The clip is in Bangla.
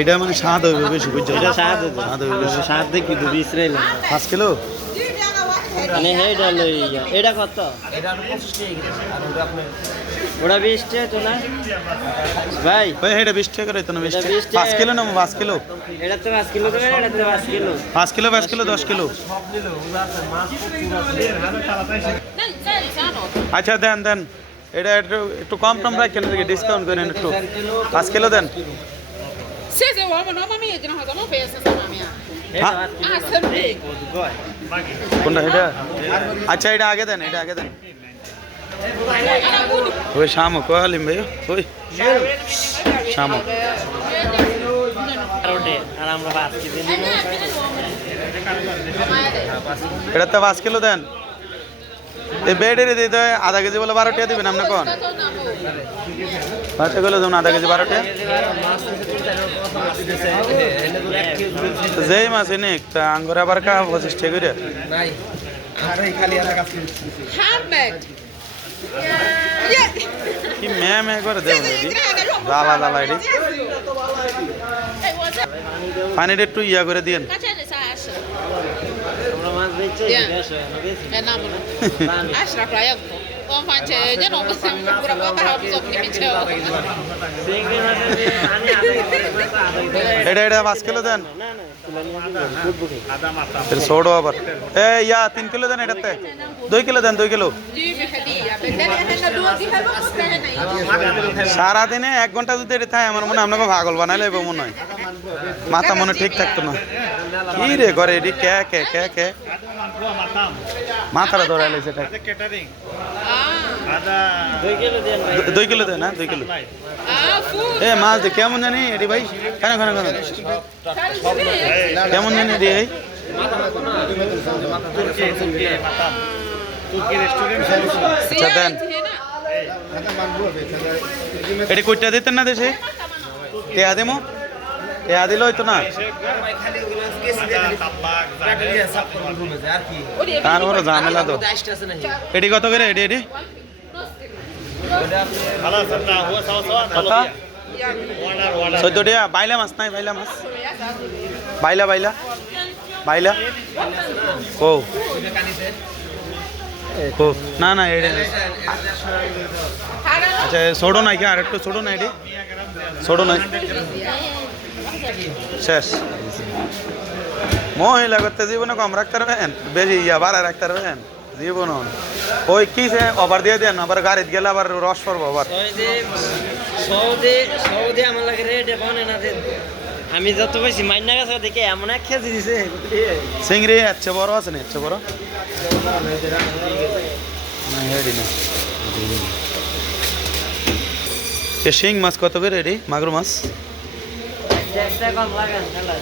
এটা মানে স্বাদ হবে বেশি বুঝছ? এটা স্বাদ হইবো। স্বাদ হবে বেশি। স্বাদ দেখি তো বিচরাইলাম পাঁচ কিলো? মানে হেটা লই এটা কত? ওটা বিশ টাকা তো না? ভাই। ওই এটা বিশ টাকা করে তো না বিশ টাকা? 20 টাকা। পাঁচ কিলো পাঁচ কিলো। এটা তো পাঁচ কিলো দেবে এটা তো পাঁচ কিলো। পাঁচ কিলো পাঁচ কিলো দশ কিলো। আচ্ছা দেন দেন। এটা একটু একটু কম টম রাখেন ডিসকাউন্ট করেন একটু। পাঁচ কিলো দেন। হ্যাঁ? কয়? কোনটা এটা? আচ্ছা এটা আগে দেন এটা আগে দেন। ওই শামু কোয়ালিম ভাই ওই। শামু। এটা তো পাঁচ কিলো দেন। বেডের দিতে হয় আধা কেজি বলে বারো টাকা দিবেন আপনি কোন বাচ্চা গুলো যেমন আধা কেজি বারো টাকা যেই মাছ এনে তা আঙ্গুর আবার কা পঁচিশ টাকা করে. কি ম্যা ম্যা করে দেবেন এটি জ্বালা জ্বালা এটি? পানিটা একটু ইয়া করে দিয়েন এটা এটা পাঁচ কিলো দেন। ছোড়ো আবার। এ, ইয়া, তিন কিলো দেন এটাতে। দুই কিলো দেন, দুই কিলো। সারাদিনে এক ঘণ্টা যদি এটা থাকে, আমার মনে আপনাকে পাগল বানাইলে মনে হয়। মাথা মনে ঠিক থাকতো না। কি রে করে এটি কে কে কে কে? মাথাটা ধরে লাইছে এটা দুই কিলো দেন ভাই। দু- দুই কিলো. এ মাছ দে কেমন জানি এটি ভাই? কেন কেন কেন কেমন জানি এটি এই আচ্ছা দেন। এটি কইটা দিতেন না দেশে টেয়া দেমো। টেয়া দিলে হইতো না? তারপরে ঝামেলা তো। এটি কত করে? এটি এটি? চোদ্দ টিয়া বাইলা মাছ নাই, বাইলা মাছ? বাইলা বাইলা? বাইলা? কো? কো? না না এডে না। আচ্ছা ছোটো নাই কি আর একটু ছোটো নাই এটি? নাই। শেষ। মহিলা করতে জীবনে কম রাখতে পারবেন বেশি ইয়া বাড়া রাখতে পারবেন জীবন ওই কি সে ওভার দিয়ে দেন আবার গাড়িতে গেলে আবার রস পড়ব আবার। আমি যত পাইছি মাইনা গাছ দেখে এমন এক খেজি দিছে। চিংড়ি আচ্ছা বড় আছে না আচ্ছা বড়? এ শিং মাছ কত করে এডি মাগুর মাছ? একটা কম লাগান খেলা